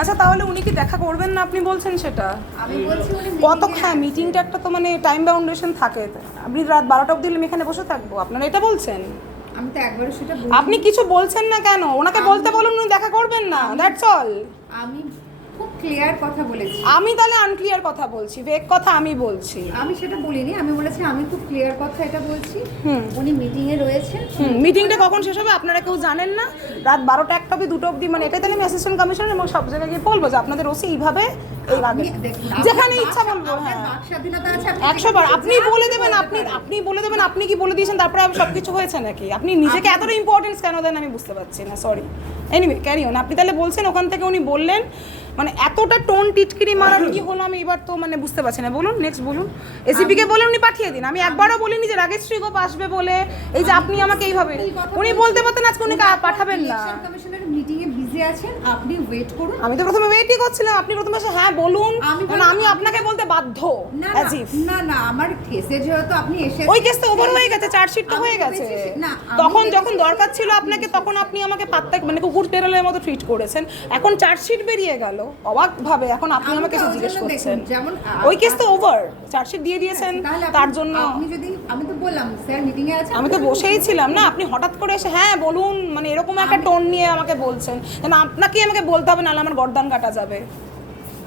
আচ্ছা তাহলে উনি কি দেখা করবেন না আপনি বলছেন সেটা? আমি বলছি উনি কত হ্যাঁ মিটিংটা একটা তো মানে টাইম বাউন্ডেশন থাকে, আপনি রাত 12টা অবধি আমি এখানে বসে থাকবো, আপনারা এটা বলছেন? আমি তো একবারও সেটা বলি। আপনি কিছু বলছেন না কেন? ওনাকে বলতে বলুন উনি দেখা করবেন না, দ্যাটস অল। আমি খুব ক্লিয়ার কথা বলেছি। আমি তাহলে আনক্লিয়ার কথা বলছি, ফেক কথা আমি বলছি? আমি সেটা বলিনি, আমি বলেছি আমি খুব ক্লিয়ার কথা এটা বলছি। উনি মিটিং এ রয়েছেন। মিটিংটা কখন শেষ হবে আপনারা কেউ জানেন না? রাত 12টা 1টা অবধি 2টো অবধি, মানে এটাই তাহলে আমি অ্যাসিস্ট্যান্ট কমিশনার এবং সব জায়গায় গিয়ে বলবো যে আপনাদের ওসি এইভাবে এই আগে যেখানে ইচ্ছা বলবো। হ্যাঁ বাক স্বাধীনতা আছে, 100 বার আপনি বলে দেবেন, আপনি বলে দেবেন আপনি কি বলে দিয়েছেন, তারপরে সব কিছু হয়েছে নাকি? আপনি নিজেকে এতটা ইম্পর্টেন্স কেন দেন আমি বুঝতে পারছি না, সরি। Anyway carry on. আপনি তাহলে বলছেন ওখান থেকে উনি বললেন, মানে এতটা টোন টিটকিরি মারার কি হলো আমি এবার তো মানে বুঝতে পারছি না। বলুন নেক্সট বলুন। এসিপিকে বলে উনি পাঠিয়ে দিন। আমি একবারও বলিনি যে রাগেশ্রী গোপ আসবে বলে, এই যে আপনি আমাকে এইভাবে, উনি বলতে পারতেন আজকে উনি পাঠাবেন না। ইলেকশন কমিশনের মিটিং এ বিজি আছেন, আপনি ওয়েট করুন। আমি তো প্রথমে ওয়েটই করছিলাম, আপনি প্রথমে হ্যাঁ বলুন, কারণ আমি আপনাকে বলতে বাধ্য। না অ্যাজ ইফ না না, আমার কেসে যেহেতু আপনি এসে ওই কেস তো ওভার হয়ে গেছে, চার্জশিট তো হয়ে গেছে। তখন যখন দরকার ছিল আপনাকে তখন আপনি আমাকে পাত্তা মানে কুকুর বেড়ালের মতো ট্রিট করেছেন, এখন চার্জশিট বেরিয়ে গেল অবাক ভাবে, এখন আপনি আমাকে এসে জিজ্ঞেস করছেন। ওই কেস তো ওভার, চার্জশিট দিয়ে দিয়েছেন তার জন্য। আপনি যদি, আমি তো বললাম স্যার মিটিং এ আছে, আমি তো বসেই ছিলাম না, আপনি হঠাৎ করে এসে হ্যাঁ বলুন মানে এরকম একটা টোন নিয়ে আমাকে বলছেন, না আপনাকে আমাকে বলতে হবে, নাহলে আমার গর্দান কাটা যাবে।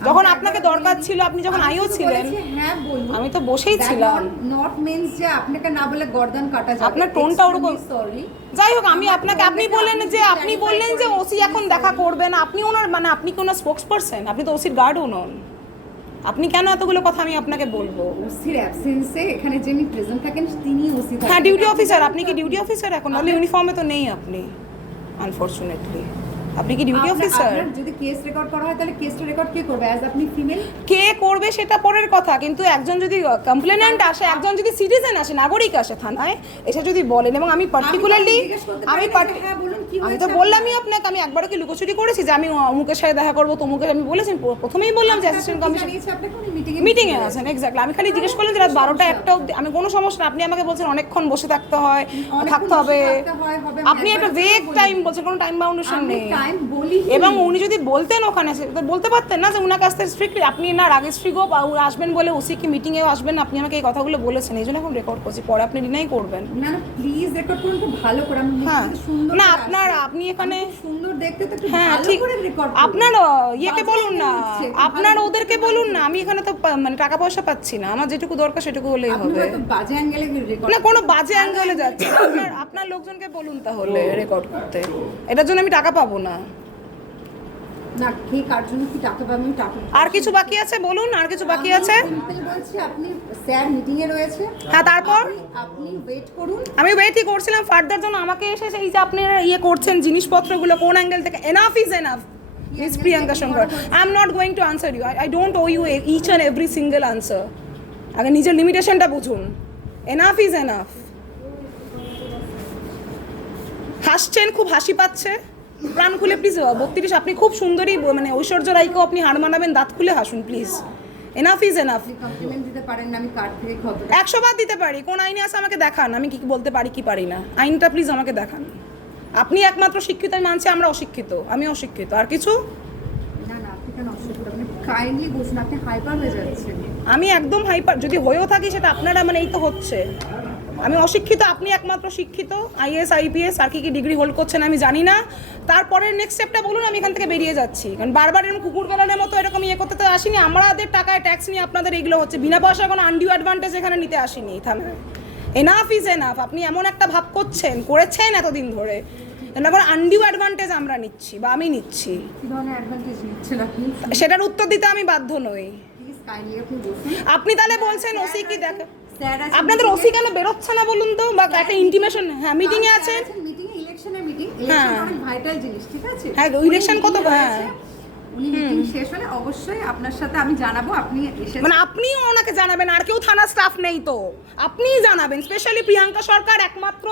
যখন আপনাকে দরকার ছিল, আপনি যখন আইও ছিলেন, হ্যাঁ বলুন, আমি তো বসেই ছিলাম। নট মিন্স যে আপনাকে না বলে গর্দান কাটা যাবে। আপনার টোনটা ওরকম। সরি, যাই হোক, আমি আপনাকে, আপনি বললেন যে ওসি এখন দেখা করবেন, আপনি ওনার মানে আপনি কি ওনার স্পোক্স পারসন? আপনি তো ওসির গার্ডও নন, আপনি কেন এতগুলো কথা আমি আপনাকে বলবো? ওসির অ্যাবসেন্সে এখানে যিনি প্রেজেন্ট থাকেন তিনি ওসি থাকেন। হ্যাঁ ডিউটি অফিসার, আপনি কি ডিউটি অফিসার এখন? নাহলে ইউনিফর্মে তো নেই আপনি, আনফরচুনেটলি। আপনি কি ডিউটি অফিসার? যদি কেস রেকর্ড করা হয় তাহলে কেসটা রেকর্ড কে করবে? অ্যাজ আপনি ফিমেল কে করবে সেটা পরের কথা, কিন্তু একজন যদি কমপ্লেনেন্ট আসে, একজন যদি সিটিজেন আসে, নাগরিক আসে থানায় এসে যদি বলেন, এবং আমি পার্টিকুলারলি হ্যাঁ বলুন কি আমি হয়েছে। তো বললামই আপনাকে, আমি একবারও কি লুকোচুরি করেছি যে আমি অমুকের সাথে দেখা করবো তমুকের? আমি বলেছি প্রথমেই বললাম যে অ্যাসিস্ট্যান্ট কমিশন মিটিংয়ে আছেন। এক্স্যাক্টলি, আমি খালি জিজ্ঞেস করলাম যে রাত 12টা 1টা অবধি, আমি কোনো সমস্যা না। আপনি আমাকে বলছেন অনেকক্ষণ বসে থাকতে হয়, থাকতে হবে, আপনি একটা ভেগ টাইম বলছেন, কোনো টাইম বাউন্ডেশন নেই। এবং উনি যদি বলতেন ওখানে বলতে পারতেন না যে উনার কাছ থেকে স্ট্রিক্টলি আপনি না রাগেশ্রী গোপ আসবেন বলে ওসি কি মিটিংয়েও আসবেন, আপনি আমাকে এই কথাগুলো বলেছেন, এই জন্য এখন রেকর্ড করছি, পরে আপনি ডিনাই করবেন। না না প্লিজ রেকর্ড করুন খুব ভালো করে। আমি হ্যাঁ সুন্দর না আপনি এখানে সুন্দর দেখতে তো একটু হ্যাঁ ভালো ঠিক, করে রেকর্ড আপনার ইয়েকে বলুন না, আপনার ওদেরকে বলুন না, আমি এখানে তো মানে টাকা পয়সা পাচ্ছি না, আমার যেটুকু দরকার সেটুকু হলেই হবে। বাজে অ্যাঙ্গেলে রেকর্ড না কোনো বাজে অ্যাঙ্গেলে যাচ্ছে না, আপনার লোকজনকে বলুন তাহলে রেকর্ড করতে, এটার জন্য আমি টাকা পাবো না। না কে কার জন্য কি টাকা পাবেন? টাকা আর কিছু বাকি আছে বলুন, আর কিছু বাকি আছে? সিম্পল বলছি, আপনি স্যার মিটিং এ রয়েছে, হ্যাঁ তারপর আপনি ওয়েট করুন। আমি ওয়েটই করছিলাম ফার্দার জন্য আমাকে এসে এই যে আপনি ইয়ে করছেন জিনিসপত্রগুলো কোন অ্যাঙ্গেল থেকে, enough is enough. Miss Priyanka Shankar, I am not going to answer you, I don't owe you each and every single answer. আগে নিজের লিমিটেশনটা বুঝুন, এনাফ ইজ এনাফ। হাসছেন, খুব হাসি পাচ্ছে, প্রাণ খুলে প্লিজ 32 আপনি খুব সুন্দরী, মানে ঐশ্বর্য রায়কেও আপনি হার মানাবেন, দাঁত খুলে হাসুন please. Enough is enough. Compliment দিতে পারেন না, আমি কার থেকে খবর 100 বার দিতে পারি, কোন আইনে আছে আমাকে দেখান, আমি কি বলতে পারি কি পারি না, আইনটা প্লিজ আমাকে দেখান। আপনি একমাত্র শিক্ষিত, আমি মানছি, আমরা অশিক্ষিত, আমি অশিক্ষিত, আর কিছু না না আপনি কেন অস্বীকার? আপনি কাইন্ডলি বসুন, আপনি হাইপার হয়ে যাচ্ছেন। আমি একদম হাইপার যদি হয়েও থাকি সেটা আপনারা মানে এই তো হচ্ছে, আমি অশিক্ষিত, আপনি একমাত্র শিক্ষিত, আইএস আইপিএস আর কি কি ডিগ্রি হোল্ড করছেন আমি জানি না। তারপরে নেক্সট স্টেপটা বলুন, আমি এখান থেকে বেরিয়ে যাচ্ছি, কারণ বারবার এরকম কুকুর বেলানের মতো এরকম ইয়ে করতে তো আসিনি, আমাদের টাকায় ট্যাক্স নিয়ে আপনাদের এইগুলো হচ্ছে, বিনা পয়সা কোনো আনডিউ অ্যাডভান্টেজ এখানে নিতে আসিনি থানায়। এনাফ ইজ এনাফ, আপনি এমন একটা ভাব করেছেন এতদিন ধরে, এখন আনডিউ অ্যাডভান্টেজ আমরা নিচ্ছি বা আমি নিচ্ছি, কি ধরনের অ্যাডভান্টেজ নিচ্ছেন আপনি? সেটার উত্তর দিতে আমি বাধ্য নই। প্লিজ কাইন্ডলি আপনি বসুন। আপনি তাহলে বলছেন ওসি কি দেখে, স্যার আছে আপনাদের ওসি কেন বেরোচ্ছে না বলুন তো, বা একটা ইন্টিমেশন? হ্যাঁ মিটিং এ আছেন, মিটিং এ, ইলেকশনের মিটিং, ইলেকশন অনেক ভাইটাল জিনিস, ঠিক আছে? হ্যাঁ ইলেকশন কত, হ্যাঁ উনি মিটিং শেষ হলে অবশ্যই আপনার সাথে আমি জানাবো, আপনি এসে মানে আপনিও ওনাকে জানাবেন, আর কেউ থানা স্টাফ নেই তো আপনিই জানাবেন, স্পেশালি প্রিয়াঙ্কা সরকার একমাত্র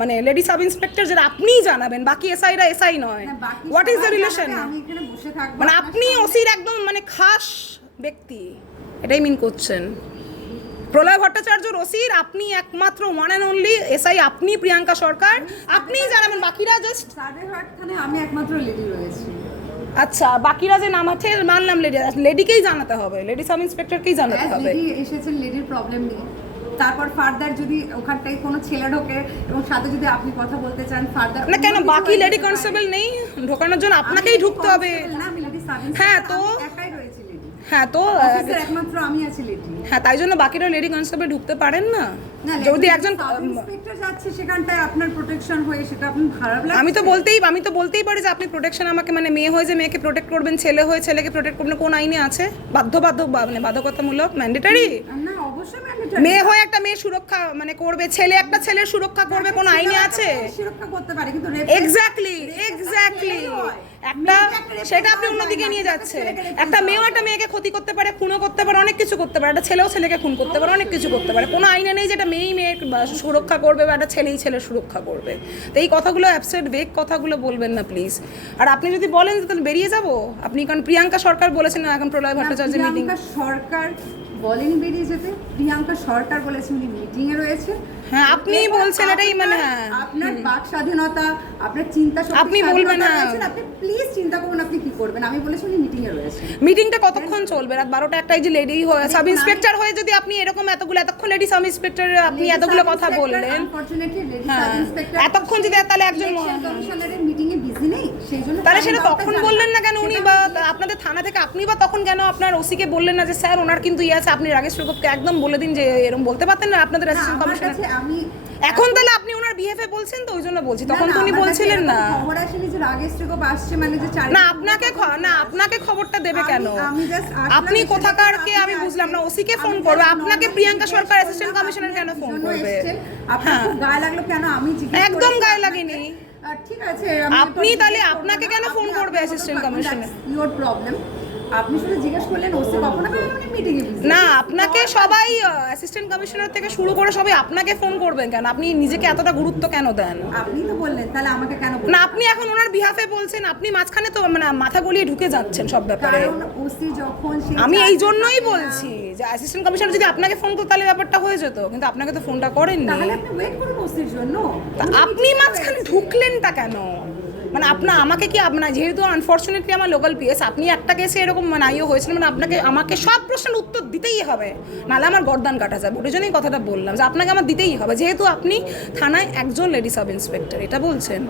মানে লেডি সাব ইন্সপেক্টর, যেটা আপনিই জানাবেন, বাকি এসআইরা এসআই নয়। What is the relation? আমি এখানে বসে থাকবো, মানে আপনি ওসির একদম মানে খাস ব্যক্তি, এটাই মিন করছেন? প্রলয় ভট্টাচার্য ওসির আপনি একমাত্র ওয়ান অ্যান্ড অনলি এসআই, আপনি প্রিয়াঙ্কা সরকার, আপনিই জানাবেন, বাকিরা জাস্ট সাদেরহাট থানায় আমি একমাত্র লেডি রয়েছি। আচ্ছা বাকিরা যে নাম আছে মানলাম, লেডিকেই জানাতে হবে, লেডি সাব ইন্সপেক্টরকেই জানাতে হবে। লেডি এসেছেন, লেডির প্রবলেম নেই। তারপর ফার্দার যদি ওখানটায় কোনো ছেলে ঢোকে এবং সাথে যদি আপনি কথা বলতে চান ফার্দার না কেন বাকি লেডি কনস্টেবল নেই ঢোকানোর জন্য? আপনাকেই ঢুকতে হবে। না আমি লেডি সাব হ্যাঁ, তো একাই রয়েছে লেডি। হ্যাঁ তো অফিসের একমাত্র আমি আছি লেডি। হ্যাঁ তাই জন্য বাকিরা লেডি কনস্টেবল ঢুকতে পারেন না? না যদি একজন ইন্সপেক্টর যাচ্ছে সেখানটায় আপনার প্রোটেকশন হয়ে সেটা আপনার খারাপ লাগে? আমি তো বলতেই পারি যে আপনি প্রোটেকশন আমাকে মানে মেয়ে হয়ে যে মেয়েকে প্রোটেক্ট করবেন, ছেলে হয়ে ছেলেকে প্রোটেক্ট করবেন, কোন আইনে আছে? মানে বাধ্যকতামূলক, ম্যান্ডেটরি? না অবশ্যই ম্যান্ডেটরি। মেয়ে হয়ে একটা মেয়ে সুরক্ষা মানে করবে, ছেলে একটা ছেলের সুরক্ষা করবে, কোন আইনে আছে? সুরক্ষা করতে পারে কিন্তু এক্স্যাক্টলি একটা সেটা আপনি অন্যদিকে নিয়ে যাচ্ছে। একটা মেয়েও একটা মেয়েকে ক্ষতি করতে পারে, খুনও করতে পারে, অনেক কিছু করতে পারে। একটা ছেলেও ছেলেকে খুন করতে পারে, অনেক কিছু করতে পারে। কোনো আইনে নেই যেটা মেয়েই মেয়ের সুরক্ষা করবে বা একটা ছেলেই ছেলের সুরক্ষা করবে। তো এই কথাগুলো অ্যাবসার্ড ভেগ কথাগুলো বলবেন না প্লিজ। আর আপনি যদি বলেন তাহলে বেরিয়ে যাবো আপনি, কারণ প্রিয়াঙ্কা সরকার বলেছেন না এখন প্রলয় ভট্টাচার্যের মিটিং। প্রিয়াঙ্কা সরকার বলেন বেরিয়ে যেতে, প্রিয়াঙ্কা সরকার বলেছেন উনি মিটিং এ রয়েছে। হ্যাঁ আপনি বলছেন এটাই মানে হ্যাঁ আপনার বাক স্বাধীনতা, আপনার চিন্তা শক্তি আপনি বলবেন হ্যাঁ। আপনি প্লিজ চিন্তা করুন আপনি কি করবেন। আমি বলেছি উনি মিটিং এ রয়েছে। মিটিংটা কতক্ষণ চলবে? রাত 12টা একটাই যে লেডি হয়ে সাব ইন্সপেক্টর হয়ে যদি আপনি এরকম এতক্ষণ লেডি সাব ইন্সপেক্টর আপনি এতগুলো কথা বললেন, আনফরচুনেটলি লেডি হ্যাঁ, সাব ইন্সপেক্টর এতক্ষণ যদি তাহলে একজন কমিশনারের মিটিং এ বিজি নেই সেইজন্য তাহলে সেটা তখন বললেন না কেন উনি, বা আপনাদের থানা থেকে আপনি বা তখন কেন আপনার ওসিকে বললেন না যে স্যার ওনার কিন্তু ইয়ে আছে, আপনি রাগেশ রূপকে একদম বলে দিন যে এরকম বলতে পারতেন না আপনাদের অ্যাসিস্ট্যান্ট কমিশনার? আমি এখন তাহলে আপনি ওনার বিহেভে বলছেন তো ওই জন্য বলছি, তখন তো উনি বলছিলেন না। খবর আসেনি যে রাগেশ রূপ আসছে মানে যে না আপনাকে খবরটা দেবে কেন? আপনি কোথাকার কে আমি বুঝলাম না। ওসিকে ফোন করবে, আপনাকে প্রিয়াঙ্কা সরকার অ্যাসিস্ট্যান্ট কমিশনার কেন ফোন করবে? আপনার খুব গায়ে লাগলো কেন? আমি একদম গায়ে লাগেনি। ঠিক আছে আপনি তাহলে আপনাকে কেন ফোন করবে অ্যাসিস্ট্যান্ট কমিশনার? Your problem. আপনি শুধু জিজ্ঞেস করলেন ওসি কখন হবে, আমি মিটিং এ বিজি। না আপনাকে সবাই অ্যাসিস্ট্যান্ট কমিশনার থেকে শুরু করে সবাই আপনাকে ফোন করবেন কেন? আপনি নিজেকে এতটা গুরুত্ব কেন দেন? আপনি তো বললেন তাহলে আমাকে কেন না আপনি এখন ওনার বিহাফে বলছেন, আপনি মাঝখানে তো মানে মাথা গলিয়ে ঢুকে যাচ্ছেন সব ব্যাপারে। কারণ ওসি যখন আমি এই জন্যই বলছি যে অ্যাসিস্ট্যান্ট কমিশনার যদি আপনাকে ফোন করতো তাহলে ব্যাপারটা হয়ে যেত, কিন্তু আপনাকে তো ফোনটা করেননি। তাহলে আপনি ওয়েট করুন ওসির জন্য। আপনি মাঝখানে ঢুকলেনটা কেন? মানে আমাকে কি আপনার যেহেতু আনফর্চুনেটলি আমার লোকাল পিএস, আপনি একটা কেসে এরকম মানে আইও হয়েছিল মানে আমাকে সব প্রশ্নের উত্তর দিতেই হবে, নাহলে আমার গর্দান কাটা যাবে। ওই জন্যই কথাটা বললাম যে আপনাকে আমার দিতেই হবে, যেহেতু আপনি থানায় একজন লেডি সাব ইন্সপেক্টর এটা বলছেন,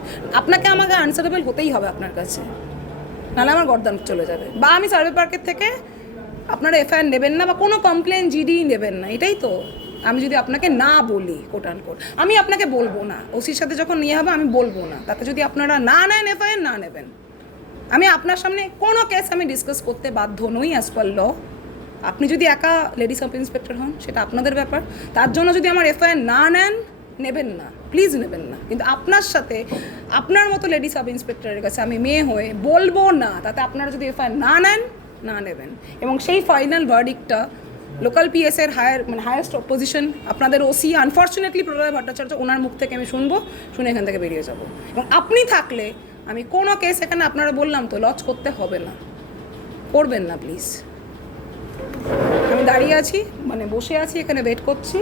আমাকে আনসারেবল হতেই হবে আপনার কাছে, নাহলে আমার গর্দান চলে যাবে। বা আমি সার্ভে পার্কের থেকে আপনারা এফআইআর নেবেন না বা কোনো কমপ্লেন জিডি নেবেন না, এটাই তো। আমি যদি আপনাকে না বলি কোট আমি আপনাকে বলবো না, ওসির সাথে যখন নিয়ে হবে আমি বলবো না, তাতে যদি আপনারা না নেন এফআইআর না নেবেন, আমি আপনার সামনে কোনো কেস আমি ডিসকাস করতে বাধ্য নই অ্যাজ পার ল। আপনি যদি একা লেডি সাব ইন্সপেক্টর হন সেটা আপনাদের ব্যাপার, তার জন্য যদি আমার এফআইআর না নেবেন না, প্লিজ নেবেন না। কিন্তু আপনার সাথে আপনার মতো লেডি সাব ইন্সপেক্টরের কাছে আমি মেয়ে হয়ে বলবো না, তাতে আপনারা যদি এফআইআর না নেবেন এবং সেই ফাইনাল ভার্ডিক্টটা লোকাল পিএসের হায়েস্ট পজিশন আপনাদের ওসি আনফর্চুনেটলি প্রলয় ভট্টাচার্য ওনার মুখ থেকে আমি শুনে এখান থেকে বেরিয়ে যাব। এবং আপনি থাকলে আমি কোনো কেস এখানে আপনারা বললাম তো লজ করতে হবে না, করবেন না প্লিজ। আমি দাঁড়িয়ে আছি মানে বসে আছি এখানে ওয়েট করছি,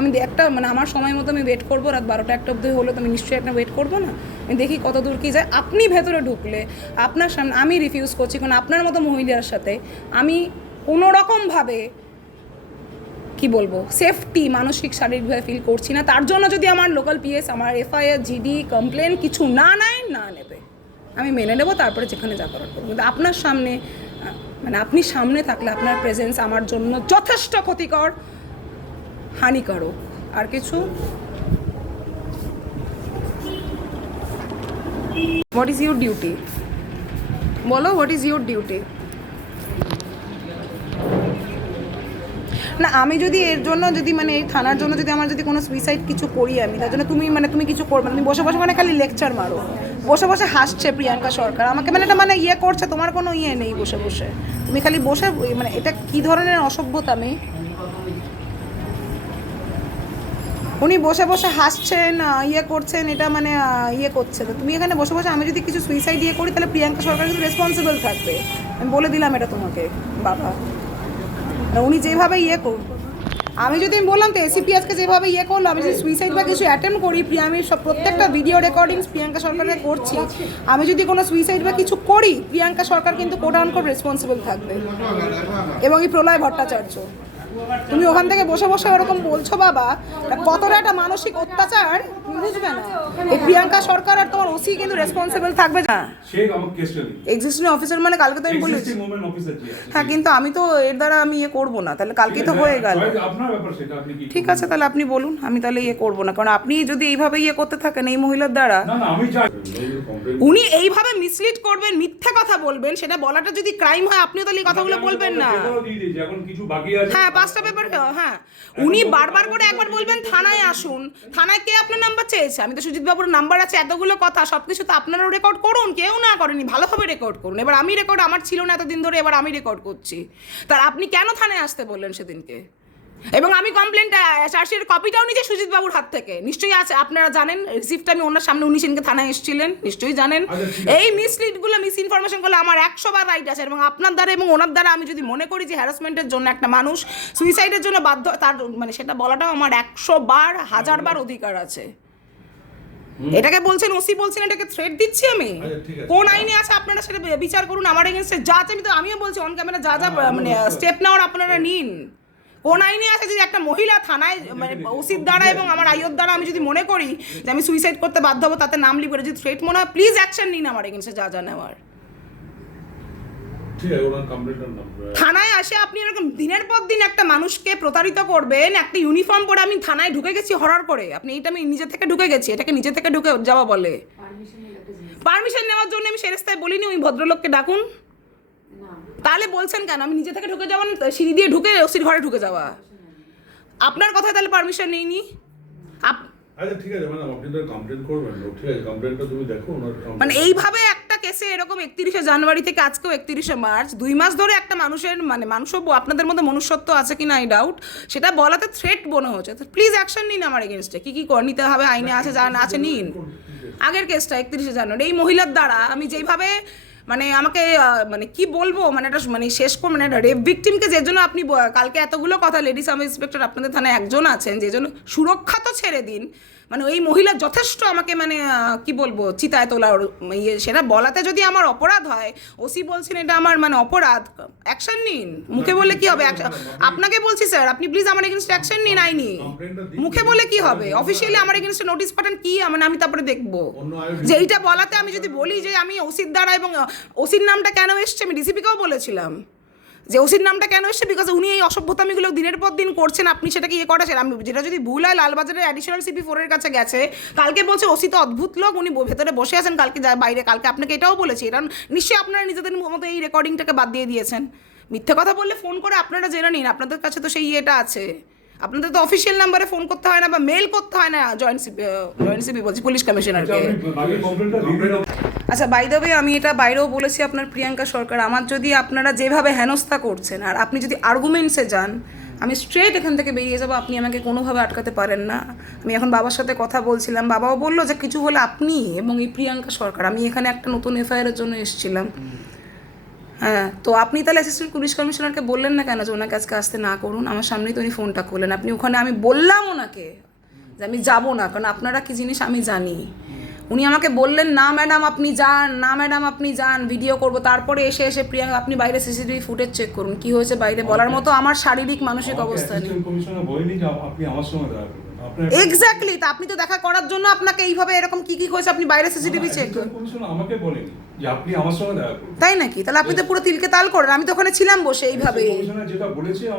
আমি একটা মানে আমার সময় মতো আমি ওয়েট করবো। রাত 12টা 1টা অবধি হলে তো আমি নিশ্চয়ই একটা ওয়েট করবো না, আমি দেখি কত দূর কী যায়। আপনি ভেতরে ঢুকলে আপনার সামনে আমি রিফিউজ করছি, কারণ আপনার মতো মহিলার সাথে আমি কোনো রকমভাবে কি বলবো সেফটি মানসিক শারীরিকভাবে ফিল করছি না। তার জন্য যদি আমার লোকাল পিএস আমার এফআইআর জিডি কমপ্লেন কিছু না নেবে, আমি মেনে নেবো, তারপরে যেখানে যা করার করবো। কিন্তু আপনার সামনে মানে আপনি সামনে থাকলে আপনার প্রেজেন্স আমার জন্য যথেষ্ট ক্ষতিকর, হানিকারক। আর কিছু হোয়াট ইজ ইউর ডিউটি বলো, হোয়াট ইজ ইউর ডিউটি? না আমি যদি এর জন্য যদি মানে এই থানার জন্য যদি আমার যদি কোনো সুইসাইড কিছু করি আমি, তার জন্য তুমি কিছু করবে না, তুমি বসে মানে খালি লেকচার মারো, বসে হাসছে প্রিয়াঙ্কা সরকার আমাকে মানে এটা মানে ইয়ে করছে, তোমার কোনো ইয়ে নেই, বসে তুমি খালি বসে মানে এটা কি ধরনের অসভ্যতা? উনি বসে হাসছেন ইয়ে করছেন, এটা মানে ইয়ে করছে, তো তুমি এখানে বসে আমি যদি কিছু সুইসাইড ইয়ে করি তাহলে প্রিয়াঙ্কা সরকার কিন্তু রেসপন্সিবল থাকবে, আমি বলে দিলাম এটা তোমাকে বাবা। উনি যেভাবে ইয়ে আমি যদি বললাম তো এসিপি আজকে যেভাবে ইয়ে করলো, আমি যদি সুইসাইড বা কিছু অ্যাটেম্প করি, আমি সব প্রত্যেকটা ভিডিও রেকর্ডিংস প্রিয়াঙ্কা সরকারের করছি, আমি যদি কোনো সুইসাইড বা কিছু করি, প্রিয়াঙ্কা সরকার কিন্তু কোট আনকোট রেসপন্সিবল থাকবে, এবং এই প্রলয় ভট্টাচার্য। তুমি ওখান থেকে বসে বসে ওরকম বলছো বাবা, কতটা একটা মানসিক অত্যাচার বুঝবে না। এই প্রিয়াঙ্কা সরকার আর তোমার ওসি কিন্তু রেসপন্সিবল থাকবে না। এক্সিস্টিং অফিসার মানে কালকে তো আমি বলেছি, হ্যাঁ, কিন্তু আমি তো এর দ্বারা আমি ইয়ে করবো না, তাহলে কালকেই তো হয়ে গেল। ঠিক আছে, তাহলে আপনি বলুন, আমি তাহলে ইয়ে করবো না, কারণ আপনি যদি এইভাবে ইয়ে করতে থাকেন এই মহিলার দ্বারা, উনি এইভাবে মিসলিড করবেন, মিথ্যা কথা বলবেন, সেটা বলাটা যদি ক্রাইম হয়, আপনিও তাহলে এই কথাগুলো বলবেন না। হ্যাঁ, 5টা পেপার, হ্যাঁ, উনি বারবার করে একবার বলবেন থানায় আসুন, থানায় কে আপনার নাম্বার চেয়েছে? আমি তো সুজিত বাবুর নাম্বার আছে, এতগুলো কথা সবকিছু তো আপনারাও রেকর্ড করুন, কেউ না করেনি, ভালোভাবে রেকর্ড করুন। এবার আমি রেকর্ড, আমার ছিল না এতদিন ধরে, এবার আমি রেকর্ড করছি, তার আপনি কেন থানায় আসতে বললেন সেদিনকে? এবং আমি কমপ্লেনটা চার্জশিটের কপিটাও নিয়েছি সুজিত বাবুর হাত থেকে, নিশ্চয়ই আছে, আপনারা জানেন, রিসিপ্টটা আমি ওনার সামনে, উনি সেদিনকে থানায় এসেছিলেন, নিশ্চয়ই জানেন। এই মিসলিডগুলো, মিসইনফরমেশনগুলো আমার 100 বার রাইট আছে, এবং আপনার দ্বারা এবং ওনার দ্বারা আমি যদি মনে করি যে হ্যারাসমেন্টের জন্য একটা মানুষ সুইসাইডের জন্য বাধ্য, তার মানে সেটা বলাটাও আমার 100 বার 1000 বার অধিকার আছে। এটাকে বলছেন ওসি, বলছেন এটাকে থ্রেট দিচ্ছি আমি? কোন আইনে আছে আপনারা সেটা বিচার করুন, আমার এগেইনস্টে যা আছে, আমি তো আমিও বলছি অন ক্যামেরা, যা যা মানে স্টেপ নেওয়ার আপনারা নিন। কোন আইনে আছে যে একটা মহিলা থানায় মানে ওসির দ্বারা এবং আমার আইওর দ্বারা আমি যদি মনে করি যে আমি সুইসাইড করতে বাধ্য হবো, তাতে নাম লিখে যদি থ্রেট মনে হয়, প্লিজ অ্যাকশন নিন আমার এগেইনস্টে যা যা নেওয়ার। থানায় আসে আপনি এরকম দিনের পর দিন একটা মানুষকে প্রতারিত করবেন, একটা ইউনিফর্ম পরে আমি থানায় ঢুকে গেছি হরার করে, আপনি এইটা আমি নিজে থেকে ঢুকে গেছি, এটাকে নিজে থেকে ঢুকে যাওয়া বলে? পারমিশন নেওয়ার জন্য আমি সেরেস্তায় বলিনি ওই ভদ্রলোককে ডাকুন, তাহলে বলছেন কেন আমি নিজে থেকে ঢুকে যাওয়া, সিঁড়ি দিয়ে ঢুকে ওসির ঘরে ঢুকে যাওয়া? আপনার কথায় তাহলে পারমিশন নেইনি? আচ্ছা ঠিক আছে ম্যাডাম, আপনি তো কমপ্লেন করবেন, ঠিক আছে, কমপ্লেনটা তুমি দেখো। মানে এইভাবে একটা কেসে এরকম 31শে জানুয়ারি থেকে আজকেও 31শে মার্চ 2 মাস ধরে একটা মানুষের মানে মানুষত্ব, আপনাদের মধ্যে মনুষ্যত্ব আছে কিনা আই ডাউট, সেটা বলাতে থ্রেট মনে হচ্ছে। তো প্লিজ অ্যাকশন নিন আমার এগেনস্টে, কি কি নিতে হবে আইনে আছে, যা আছে নিন। আগের কেসটা 31শে জানুয়ারি এই মহিলার দ্বারা আমি যেইভাবে মানে আমাকে মানে কি বলবো, মানে এটা মানে শেষ করে, মানে রেপ ভিকটিমকে যে জন্য আপনি কালকে এতগুলো কথা, লেডিস সাব ইন্সপেক্টর আপনাদের থানায় একজন আছেন, যে জন্য সুরক্ষা তো ছেড়ে দিন, মানে ওই মহিলা যথেষ্ট আমাকে মানে কি বলবো চিতায় তোলা ইয়ে, সেটা বলাতে যদি আমার অপরাধ হয়, ওসি বলছেন এটা আমার মানে অপরাধ, অ্যাকশন নিন। মুখে বলে কি হবে? আপনাকে বলছি স্যার, আপনি প্লিজ আমার এগেনস্টে অ্যাকশন নিন আইনি। মুখে বলে কি হবে? অফিসিয়ালি আমার এগেনস্টে নোটিশ পাঠান, কি মানে আমি তারপরে দেখবো যে এইটা বলাতে আমি যদি বলি যে আমি ওসির দ্বারা, এবং ওসির নামটা কেন এসছে আমি ডিসিপিকেও বলেছিলাম যে ওসির নামটা কেন এসছে, বিকজ উনি এই অসভ্যতামিগুলো দিনের পর দিন করছেন, আপনি সেটাকে ইয়ে করেছেন। আমি যেটা যদি ভুল হয়, লালবাজারের অ্যাডিশনাল সিপি 4 এর কাছে গেছে, কালকে বলছে ওসি তো অদ্ভুত লোক, উনি ভেতরে বসে আছেন, কালকে বাইরে, কালকে আপনাকে এটাও বলেছি, এটা নিশ্চয়ই আপনারা নিজেদের মতো এই রেকর্ডিংটাকে বাদ দিয়ে দিয়েছেন। মিথ্যে কথা বললে ফোন করে আপনারা জেনে নিন, আপনাদের কাছে তো সেই ইয়েটা আছে, আপনাদের তো অফিসিয়াল নাম্বারে ফোন করতে হয় না বা মেল করতে হয় না জয়েন্ট সিপি বলছি পুলিশ কমিশনারকে। আচ্ছা, বাই দ্য ওয়ে আমি এটা বাইরেও বলেছি আপনার প্রিয়াঙ্কা সরকার, আমার যদি আপনারা যেভাবে হেনস্থা করছেন আর আপনি যদি আর্গুমেন্টসে যান, আমি স্ট্রেট এখান থেকে বেরিয়ে যাবো, আপনি আমাকে কোনোভাবে আটকাতে পারেন না। আমি এখন বাবার সাথে কথা বলছিলাম, বাবাও বললো যে কিছু হলে আপনি এবং এই প্রিয়াঙ্কা সরকার, আমি এখানে একটা নতুন এফআইআরের জন্য এসেছিলাম। হ্যাঁ, তো আপনি তাহলে অ্যাসিস্ট্যান্ট পুলিশ কমিশনারকে বললেন না কেন যে ওনাকে আজকে আসতে না করুন? আমার সামনেই তো উনি ফোনটা করলেন, আপনি ওখানে, আমি বললাম ওনাকে যে আমি যাবো না, কারণ আপনারা কি জিনিস আমি জানি। উনি আমাকে বললেন না ম্যাডাম আপনি যান, না ম্যাডাম আপনি যান, ভিডিও করবো। তারপরে এসে প্রিয়াঙ্কা আপনি বাইরে সিসিটিভি ফুটেজ চেক করুন, কি হয়েছে বাইরে বলার মতো আমার শারীরিক মানসিক অবস্থা নেই। এক্স্যাক্টলি, তা আপনি তো দেখা করার জন্য আপনাকে এইভাবে এরকম কি কি হয়েছে আপনি বাইরে সিসিটিভি চেক করুন, আমাকে বলেনি যে আপনি আমার সঙ্গে দেখা করুন। তাই নাকি? তাহলে আপনি তো পুরো তিলকে তাল করেন, আমি তো ওখানে ছিলাম বসে এইভাবে।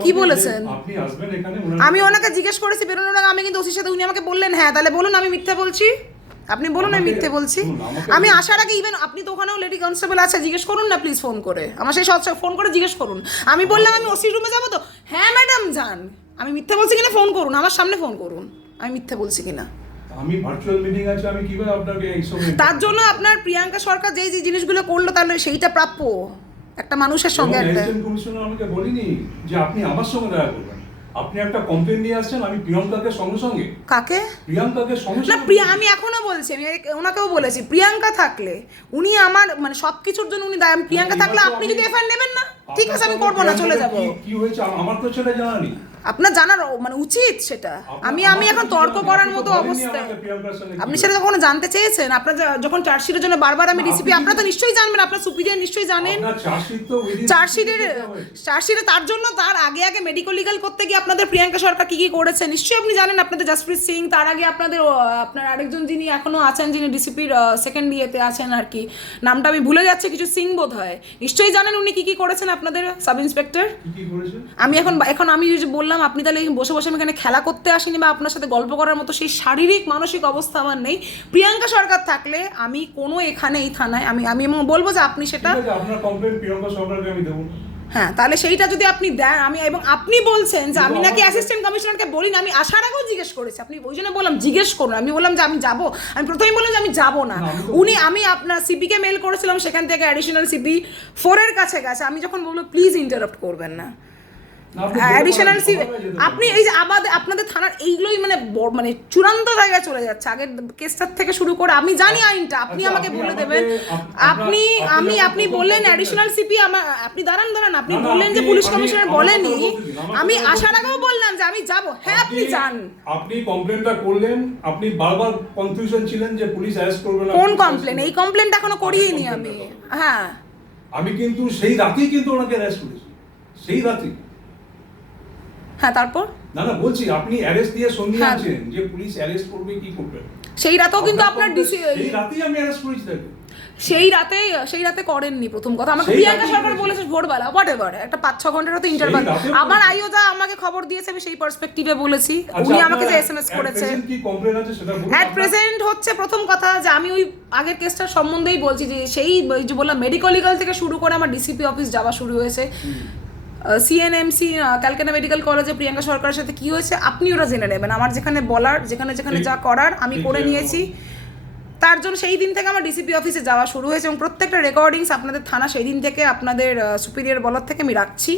কি বলেছেন? আপনি আসবেন এখানে, আমি ওনাকে জিজ্ঞেস করেছি বেরোনোর আগে, আমি কিন্তু ওসির সাথে, উনি আমাকে বললেন হ্যাঁ, তাহলে বলুন আমি মিথ্যা বলছি, আপনি বলুন আমি মিথ্যে বলছি। আমি আসার আগে ইভেন আপনি তো ওখানেও লেডি কনস্টেবল আছে, জিজ্ঞেস করুন না প্লিজ ফোন করে, আমার সেই ফোন করে জিজ্ঞেস করুন। আমি বললাম আমি ওসি রুমে যাবো, তো হ্যাঁ ম্যাডাম যান। আমি মিথ্যে বলছি কিনা ফোন করুন, আমার সামনে ফোন করুন আমি মিথ্যে বলছি কিনা। আমি ভার্চুয়াল মিটিং আছে, আমি কিভাবে আপনাকে এই সময়, তার জন্য আপনার প্রিয়াঙ্কা সরকার যেই যে জিনিসগুলো করলো, তাহলে সেইটা প্রাপ্য একটা মানুষের সঙ্গে। একটা কমিশনার আমাকে বলিনি যে আপনি আমার সঙ্গে দেখা করবেন, আপনি একটা কমপ্লেন নিয়ে আসছেন, আমি প্রিয়াঙ্কাকে সঙ্গে সঙ্গে। কাকে? প্রিয়াঙ্কাকে সঙ্গে না, আমি এখনো বলছি, আমি ওনাকেও বলেছি, প্রিয়াঙ্কা থাকলে উনি আমার মানে সবকিছুর জন্য উনি দায়। প্রিয়াঙ্কা থাকলে আপনি যদি এফআইআর নেবেন না, ঠিক আছে আমি করবো না, চলে যাবো। কি হয়েছে আমার তো সেটা জানা নেই। আপনার জানার মানে উচিত সেটা। আমি এখন তর্ক করার মতো অবস্থায়, আপনি সেটা কখনো জানতে চেয়েছেন? আপনার যখন চার্জশিটের জন্য বারবার আমি ডিসিপি, আপনারা তো নিশ্চয়ই জানবেন, আপনার সুপিরিয়র নিশ্চয়ই জানেন চার্জশিটে তার জন্য তার আগে মেডিকেল লিগাল করতে গিয়ে আপনাদের প্রিয়াঙ্কা সরকার কি করেছে নিশ্চয়ই আপনি জানেন। আপনাদের জসপ্রীত সিং, তার আগে আপনার আরেকজন যিনি এখনো আছেন, যিনি ডিসিপির সেকেন্ড ইয়েতে আছেন আর কি, নামটা আমি ভুলে যাচ্ছি, কিছু সিং বোধ হয়, নিশ্চয়ই জানেন উনি কি করেছেন আপনাদের সাব ইন্সপেক্টর। আমি এখন আমি যে বললাম, আপনি তাহলে বসে বসে আমি এখানে খেলা করতে আসিনি বা আপনার সাথে গল্প করার মতো সেই শারীরিক মানসিক অবস্থা আমার নেই। প্রিয়াঙ্কা সরকার থাকলে আমি কোনো এখানে এই থানায় আমি বলবো যে আপনি সেটা, আপনার কমপ্লেইন প্রিয়াঙ্কা সরকারকে আমি দেবো। হ্যাঁ, তাহলে সেইটা যদি আপনি দেন, এবং আপনি বলছেন যে আমি নাকি অ্যাসিস্ট্যান্ট কমিশনারকে বলি না, আমি আসার আগেও জিজ্ঞেস করেছি, আপনি ওই জন্য বললাম জিজ্ঞেস করুন, আমি বললাম যে আমি যাবো, আমি প্রথমেই বললাম যে আমি যাবো না। আমি আপনার সিপিকে মেল করেছিলাম, সেখান থেকে অ্যাডিশনাল সিপি 4 এর কাছে গেছে, আমি যখন বলবো প্লিজ ইন্টারাপ্ট করবেন না, অ্যাডিশনাল সিপি আপনি এই যে আপনাদের থানার এইগুলোই মানে চূড়ান্ত জায়গায় চলে যাচ্ছে, আগের কেসটার থেকে শুরু করে। আমি জানি আইনটা, আপনি আমাকে বলে দেবেন। আপনি বললেন অ্যাডিশনাল সিপি, আপনি দাঁড়ান, আপনি বললেন যে পুলিশ কমিশনার বলেনি, আমি আসার আগেও বললাম যে আমি যাব। হ্যাঁ, আপনি যান, আপনি কমপ্লেনটা করলেন, আপনি বারবার কনফিউশন ছিলেন যে পুলিশ অ্যারেস্ট করবে না। কোন কমপ্লেন? এই কমপ্লেনটা এখনো করিয়েনি আমি। হ্যাঁ, আমি কিন্তু সেই রাতেই কিন্তু ওনাকে অ্যারেস্ট করেছি, সেই রাতেই। হ্যাঁ, তারপর না বলছি, আপনি অ্যারেস্ট দিয়ে সঙ্গে আছেন যে পুলিশ অ্যারেস্ট করবে, কি করবে, সেই রাতেও কিন্তু আপনার সেই রাতেই আমি অ্যারেস্ট করেছি তাকে। সেই রাতে করেননি। প্রথম কথা আমাকে প্রিয়াঙ্কা সরকার বলেছে ভোরবেলা, হোয়াটএভার, একটা 5-6 ঘন্টার হতে ইন্টারভাল। আমার আইওজা আমাকে খবর দিয়েছে, আমি সেই পার্সপেক্টিভে বলেছি। উনি আমাকে যে এসএমএস করেছে, কি কমপ্লেইন আছে সেটা বলুন। অ্যাট প্রেজেন্ট হচ্ছে প্রথম কথা যে আমি ওই আগের কেসটার সম্বন্ধেই বলছি, যে সেই যে বললাম মেডিকেল লিগাল থেকে শুরু করে আমার ডিসিপি অফিস যাওয়া শুরু হয়েছে, সিএনএমসি ক্যালকাটা মেডিকেল কলেজে প্রিয়াঙ্কা সরকারের সাথে কি হয়েছে আপনি ওরা জেনে নেবেন। আমার যেখানে বলার, যেখানে যা করার আমি করে নিয়েছি, তার জন্য সেই দিন থেকে আমার ডিসিপি অফিসে যাওয়া শুরু হয়েছে, এবং প্রত্যেকটা রেকর্ডিংস আপনাদের থানা সেই দিন থেকে আপনাদের সুপিরিয়র বলার থেকে আমি রাখছি।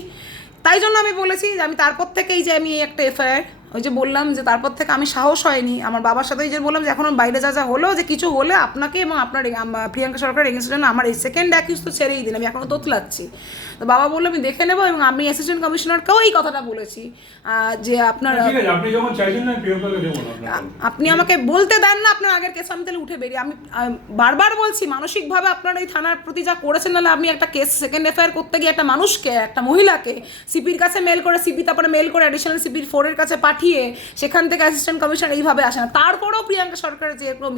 তাই জন্য আমি বলেছি যে আমি তারপর থেকেই যে আমি একটা এফআইআর, ওই যে বললাম যে তারপর থেকে আমি সাহস হয়নি আমার বাবার সাথে, ওই যে বললাম যে এখন বাইরে যা হলো, যে কিছু হলে আপনাকে এবং আপনার প্রিয়াঙ্কা সরকারের এগেন্স্টের জন্য আমার এই সেকেন্ড অ্যাকিউজ তো ছেড়েই দিন, আমি এখনও তোতলাচ্ছি। তো বাবা বললো আমি দেখে নেবো, এবং আমি অ্যাসিস্ট্যান্ট কমিশনারকেও এই কথাটা বলেছি যে আপনারা, আপনি যখন চাইছেন না প্রিয়াঙ্কাকে দেবো না, আপনি আমাকে বলতে দেন না আপনার আগের কেস, আমি তাহলে উঠে বেরিয়ে, আমি বারবার বলছি মানসিকভাবে আপনারা এই থানার প্রতি যা করেছেন, নাহলে আমি একটা কেস সেকেন্ড এফআইআর করতে গিয়ে একটা মানুষকে, একটা মহিলাকে সিপির কাছে মেল করে, সিপি তারপরে মেল করে অ্যাডিশনাল সিপির 4 এর কাছে পাঠিয়ে সেখান থেকে অ্যাসিস্ট্যান্ট কমিশনার এইভাবে আসে না। তারপরেও প্রিয়াঙ্কা সরকারের যে এরকম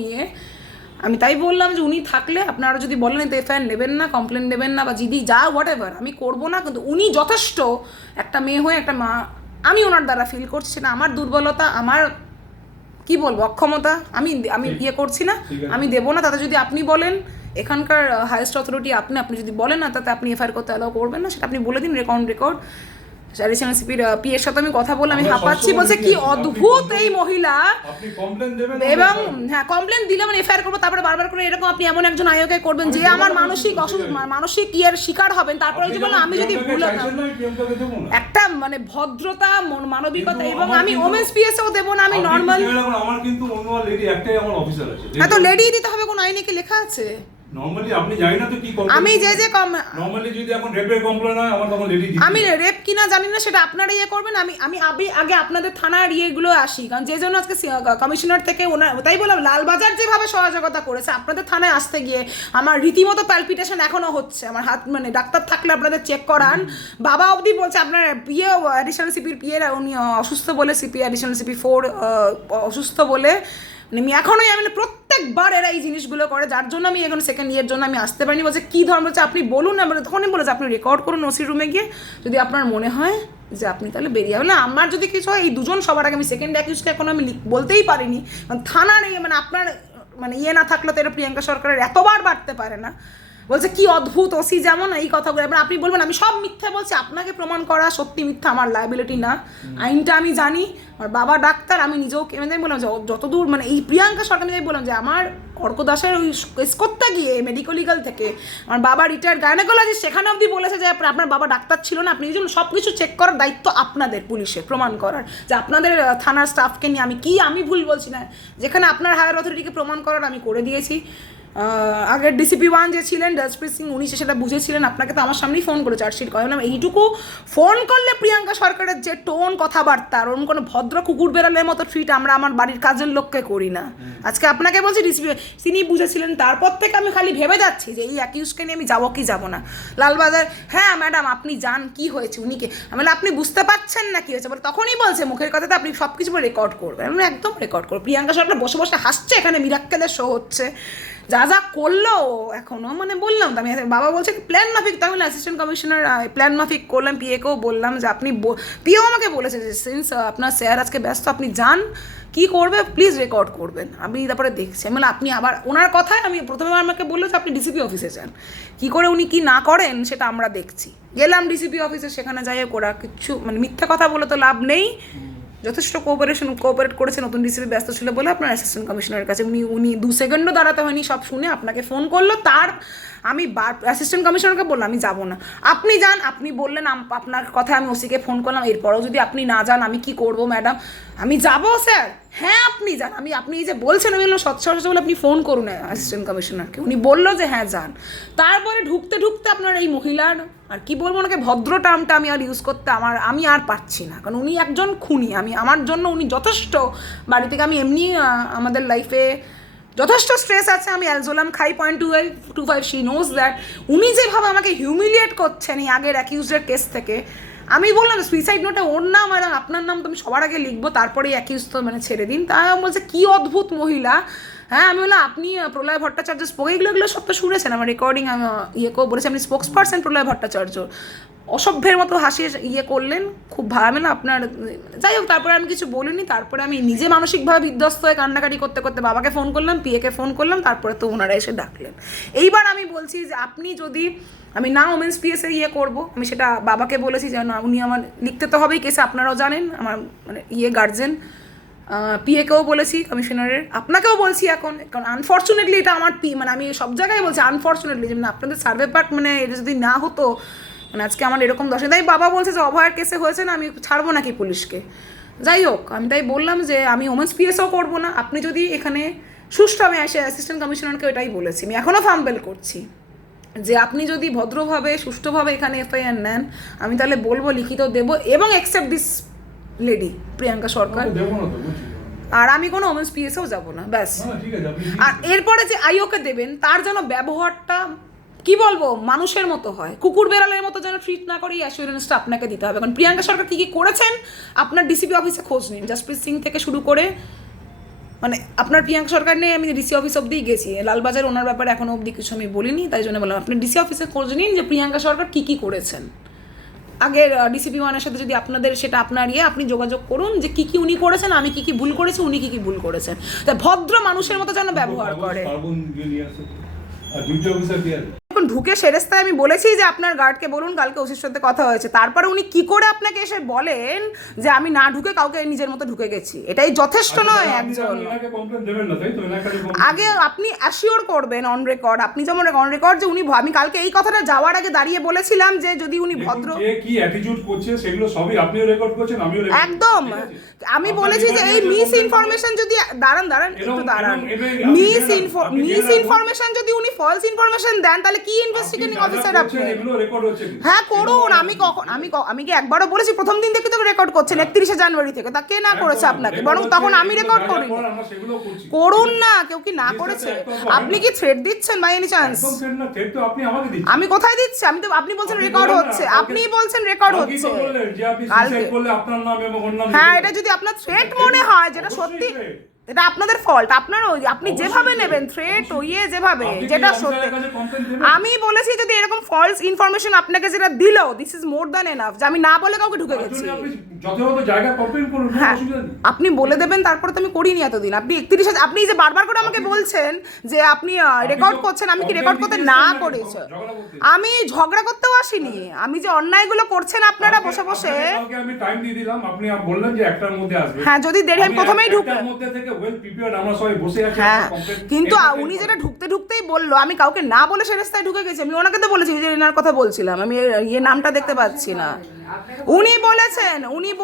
আমি তাই বললাম যে উনি থাকলে আপনারা যদি বলেন তো এফআইআর নেবেন না, কমপ্লেন নেবেন না, বা জিডি যা হোয়াট এভার, আমি করবো না, কিন্তু উনি যথেষ্ট একটা মেয়ে হয়ে, একটা মা, আমি ওনার দ্বারা ফিল করছি, সেটা আমার দুর্বলতা, আমার কি বলবো অক্ষমতা, আমি করছি না, আমি দেবো না। তাতে যদি আপনি বলেন এখানকার হাইয়েস্ট অথরিটি আপনি যদি বলেন না তাতে আপনি এফআইআর করতে অ্যালাউ করবেন না, সেটা আপনি বলে দিন, রেকর্ড। অ্যাডিশনাল সিপির পিএর সাথে আমি কথা বললাম, আমি হাঁপাচ্ছি, বলছে কি অদ্ভুত এই মহিলা, এবং হ্যাঁ কমপ্লেন দিলে মানে এফআইআর করবো, তারপরে বারবার করে এরকম আপনি এমন একজন আয়োগে করবেন যে আমার মানসিক ইয়ের শিকার হবেন, তারপরে যে বললাম আমি যদি ভুল একটা মানে ভদ্রতা, মানবিকতা, এবং আমি ওমেন্স পিএসও দেবো না, আমি নর্মাল, আমার কিন্তু অন্য লেডি একটাই আমার অফিসার আছে। হ্যাঁ, তো লেডি দিতে হবে, কোন আইনে কি লেখা আছে? নরমালি আপনি জানি না তো কি করবেন, আমি যে নরমালি যদি এখন রেপের কমপ্লেন হয় আমার তখন লেডি দিই, আমি রেপ কিনা জানি না, সেটা আপনারা করবেন। আমি আগে আপনাদের থানার ইয়েগুলো আসি, কারণ যে জন্য আজকে কমিশনার থেকে ওনার, তাই বললাম লালবাজার যেভাবে সহযোগিতা করেছে আপনাদের থানায় আসতে গিয়ে, আমার রীতিমতো প্যালপিটেশন এখনো হচ্ছে, আমার হাত মানে ডাক্তার থাকলে আপনাদের চেক করান, বাবা অবধি বলছে আপনার পিএ অ্যাডিশনাল সিপির পিএর উনি অসুস্থ বলে, সিপি অ্যাডিশনাল সিপি 4 অসুস্থ বলে, আমি এখনোই আমি প্রত্যেকবার এরা এই জিনিসগুলো করে, যার জন্য আমি এখন সেকেন্ড ইয়ের জন্য আমি আসতে পারিনি। বলছে কী ধর্ম, বলছে আপনি বলুন না, মানে তখনই বলেছে আপনি রেকর্ড করুন ওসি রুমে গিয়ে, যদি আপনার মনে হয় যে আপনি তাহলে বেরিয়ে যাবেন। আমার যদি কিছু হয় এই দুজন সবার আগে, আমি সেকেন্ড অ্যাকিউজকে এখন আমি বলতেই পারিনি, কারণ থানার মানে আপনার মানে না থাকলে তো এটা প্রিয়াঙ্কা সরকারের এতবার বাড়তে পারে না। বলছে কি অদ্ভুত ওসি যেমন, এই কথাগুলো এবার আপনি বলবেন আমি সব মিথ্যা বলছি, আপনাকে প্রমাণ করা সত্যি মিথ্যা আমার লায়াবিলিটি না, আইনটা আমি জানি, আমার বাবা ডাক্তার, আমি নিজেও আমি বললাম যে যতদূর মানে এই প্রিয়াঙ্কা সরকার, আমি বললাম যে আমার অর্ক দাসের ওই কেস করতে গিয়ে মেডিকেল লিগাল থেকে আমার বাবা রিটায়ার্ড গাইনোকোলজিস্ট, সেখানে অবধি বলেছে যে আপনার বাবা ডাক্তার ছিল না, আপনি এই জন্য সব কিছু চেক করার দায়িত্ব আপনাদের, পুলিশের প্রমাণ করার, যে আপনাদের থানার স্টাফকে নিয়ে আমি ভুল বলছি না, যেখানে আপনার হায়ার অথরিটিকে প্রমাণ করার আমি করে দিয়েছি। আগের DCP-1 যে ছিলেন জসপ্রীত সিং, উনি সেটা বুঝেছিলেন, আপনাকে তো আমার সামনেই ফোন করে চার্জশিট করে। বললাম এইটুকু ফোন করলে প্রিয়াঙ্কা সরকারের যে টোন কথাবার্তা, আর ওরকম কোনো ভদ্র কুকুর বেড়ালের মতো ট্রিট আমরা আমার বাড়ির কাজের লোককে করি না। আজকে আপনাকে বলছি ডিসিপি তিনি বুঝেছিলেন, তারপর থেকে আমি খালি ভেবে যাচ্ছি যে এই অ্যাকিউজকে নিয়ে আমি যাবো কি যাবো না। লালবাজার, হ্যাঁ ম্যাডাম আপনি যান, কি হয়েছে উনিকে, আমি বললাম আপনি বুঝতে পারছেন না কি হয়েছে, বলে তখনই বলছে মুখের কথাতে আপনি সব কিছু রেকর্ড করবেন। আমি বললাম, একদম রেকর্ড করবো। প্রিয়াঙ্কা সরকার বসে বসে হাসছে, এখানে মিরাক্কেলের শো হচ্ছে, যা যা করলো এখনও, মানে বললাম তো আমি, বাবা বলছে প্ল্যান মাফিক, তাহলে অ্যাসিস্ট্যান্ট কমিশনার প্ল্যান মাফিক করলাম। পিএকেও বললাম যে আপনি, পিও আমাকে বলেছে যে সিন্স আপনার স্যার আজকে ব্যস্ত, আপনি যান, কি করবে প্লিজ রেকর্ড করবেন, আমি তারপরে দেখছি। আমি বললাম আপনি আবার ওনার কথায়, আমি প্রথমে আমাকে বললো যে আপনি ডিসিপি অফিসে যান, কী করে উনি কি না করেন সেটা আমরা দেখছি। গেলাম ডিসিপি অফিসে, সেখানে যাই ওরা কিছু মানে মিথ্যা কথা বলে তো লাভ নেই, যথেষ্ট কোঅপারেট করেছে। নতুন ডিসিপি ব্যস্ত ছিল বলে আপনার অ্যাসিস্ট্যান্ট কমিশনারের কাছে উনি 2 সেকেন্ডও দাঁড়াতে হয়নি, সব শুনে আপনাকে ফোন করলো। তার আমি অ্যাসিস্ট্যান্ট কমিশনারকে বললাম আমি যাবো না, আপনি যান, আপনি বললেন আপনার কথা, আমি ওসিকে ফোন করলাম, এরপরও যদি আপনি না যান আমি কি করবো ম্যাডাম, আমি যাবো স্যার, হ্যাঁ আপনি যান, আপনি এই যে বলছেন, আমি বললাম সচ্ছল বলে আপনি ফোন করুন অ্যাসিস্ট্যান্ট কমিশনারকে, উনি বললো যে হ্যাঁ যান। তারপরে ঢুকতে আপনার এই মহিলার, আর কি বলবো ওনাকে, ভদ্র টার্মটা আমি আর ইউজ করতে আমি আর পারছি না, কারণ উনি একজন খুনি, আমার জন্য উনি যথেষ্ট, বাড়ি থেকে আমি এমনি আমাদের লাইফে যথেষ্ট স্ট্রেস আছে, আমি অ্যালজোলাম খাই 0.25, শি নোজ দ্যাট। উনি যেভাবে আমাকে হিউমিলিয়েট করছেন এই আগের অ্যাকিউজডের কেস থেকে, আমি বললাম সুইসাইড নোটে ওর নাম আর আপনার নাম তো আমি সবার আগে লিখবো, তারপরে অ্যাকিউজ তো মানে ছেড়ে দিন। তা বলছে কি অদ্ভুত মহিলা। হ্যাঁ আমি বললাম আপনি প্রলয় ভট্টাচার্য এগুলো সব তো শুনেছেন, আমার রেকর্ডিং আমি ইয়েকেও বলেছি, আপনি স্পোক্স পার্সন প্রলয় ভট্টাচার্য, অসভ্যের মতো হাসিয়ে করলেন, খুব ভালো না আপনার। যাই হোক, তারপরে আমি কিছু বলিনি, তারপরে আমি নিজে মানসিকভাবে বিধ্বস্ত হয়ে কান্নাকাটি করতে করতে বাবাকে ফোন করলাম, পিএকে ফোন করলাম, তারপরে তো ওনারা এসে ডাকলেন। এইবার আমি বলছি যে আপনি যদি, আমি না ওমেন্স পিএসে করবো, আমি সেটা বাবাকে বলেছি যেন উনি আমার লিখতে তো হবেই কেসে, আপনারাও জানেন আমার মানে গার্জেন, পিএকেও বলেছি কমিশনারের, আপনাকেও বলছি এখন, কারণ আনফর্চুনেটলি এটা আমার মানে আমি সব জায়গায় বলছি আনফর্চুনেটলি, যেমন আপনাদের সার্ভে পার্ট মানে এটা যদি না হতো, মানে আজকে আমার এরকম দশে, তাই বাবা বলছে যে অভয়ের কেসে হয়েছে না, আমি ছাড়বো নাকি পুলিশকে। যাই হোক, আমি তাই বললাম যে আমি ওমেন্স পিএসও করবো না, আপনি যদি এখানে সুষ্ঠু, আমি এসে অ্যাসিস্ট্যান্ট কমিশনারকে এটাই বলেছি, আমি এখনও ফাম্বেল করছি যে আপনি যদি ভদ্রভাবে সুষ্ঠুভাবে এখানে এফআইআর নেন, আমি তাহলে বলবো লিখিত দেবো, এবং অ্যাকসেপ্ট দিস লেডি প্রিয়াঙ্কা সরকার, আর আমি কোনো ওমেন্স পিএসেও যাবো না, ব্যাস। আর এরপরে যে আইওকে দেবেন তার যেন ব্যবহারটা কি বলবো মানুষের মতো হয়, কুকুর বেড়ালের মতো যেন ট্রিট না করে, এই অ্যাসুরেন্সটা আপনাকে দিতে হবে। কারণ প্রিয়াঙ্কা সরকার কী কী করেছেন আপনার ডিসিপি অফিসে খোঁজ নিন, জসপ্রীত সিং থেকে শুরু করে, মানে আপনার প্রিয়াঙ্কা সরকার নিয়ে আমি ডিসি অফিস অব্দিই গেছি, লালবাজার ওনার ব্যাপারে এখনও অবধি কিছু আমি বলিনি, তাই জন্য বললাম আপনি ডিসি অফিসে খোঁজ নিন যে প্রিয়াঙ্কা সরকার কী কী করেছেন। আগের DCP-1 সাথে যদি আপনাদের সেটা আপনার আপনি যোগাযোগ করুন যে কী কী উনি করেছেন, আমি কী কী ভুল করেছি, উনি কী কী ভুল করেছেন, তাই ভদ্র মানুষের মতো যেন ব্যবহার করে। এখন ঢুকে সেরেস্তায় আমি বলেছি যে আপনার গার্ডকে বলুন কালকে ওসির সাথে কথা হয়েছে, তারপরে উনি কি করে আপনাকে এসে বলেন যে আমি না ঢুকে কাউকে নিজের মতো ঢুকে গেছি, এটাই যথেষ্ট নয় একজন। আগে আপনি অ্যাসিওর করবেন অন রেকর্ড, আপনি যেমন অন রেকর্ড যে উনি, আমি কালকে এই কথাটা যাওয়ার আগে দাঁড়িয়ে বলেছিলাম যে যদি উনি ভদ্র, কি অ্যাটিটিউড করছে সেগুলো সবই আপনিও রেকর্ড করছেন, আমিও রেকর্ড, একদম আমি বলেছি যে এই মিস ইনফরমেশন যদি দাঁড়ান একটু দাঁড়ান, মিস ইনফরমেশন যদি উনি ফলস ইনফরমেশন দেন, তাহলে কি ইনভেস্টিগেটিং অফিসার আপনি? হ্যাঁ করুন, আমি কি একবারও বলেছি প্রথম দিন থেকে তো রেকর্ড করছেন 31শে জানুয়ারি থেকে, তা কে না করেছে আপনাকে, বরং তখন আমি রেকর্ড করি, করুন না, কেউ কি না করেছে? আপনি কি থ্রেট দিচ্ছেন বাই এনি চান্স? আমি কোথায় দিচ্ছি? আমি তো, আপনি বলছেন রেকর্ড হচ্ছে, আপনি বলছেন রেকর্ড হচ্ছে কালকে, হ্যাঁ এটা যদি আপনার থ্রেট মনে হয়, যেটা সত্যি এটা আপনাদের ফল্ট, আপনার আপনি যেভাবে নেবেন থ্রেট যেভাবে, যেটা সত্যি। আমি বলেছি যদি এরকম ফলস ইনফরমেশন আপনাকে যেটা দিল, this is more than enough, যে আমি না বলে কাউকে ঢুকে গেছি। হ্যাঁ আপনি বলে দেবেন, তারপরে তো আমি করিনি এতদিন। আপনি 31, আপনি যে বারবার করে আমাকে বলছেন যে আপনি রেকর্ড করছেন, আমি কি রেকর্ড করতে না করেছি? আমি ঝগড়া করতেও আসিনি, আমি যে অন্যায়গুলো করছেন আপনারা বসে বসে, আমি টাইম দিয়ে দিলাম, আপনি বললেন যে 1টার মধ্যে আসবে, হ্যাঁ যদি দেরি আমি প্রথমেই ঢুকে, কিন্তু উনি যেটা ঢুকতেই বললো, আমি কাউকে না বলে সে রাস্তায় ঢুকে গেছি, আমি ওনাকে তো বলেছি ওই যে এনার কথা বলছিলাম, আমি ইয়ে নামটা দেখতে পাচ্ছি না। উনি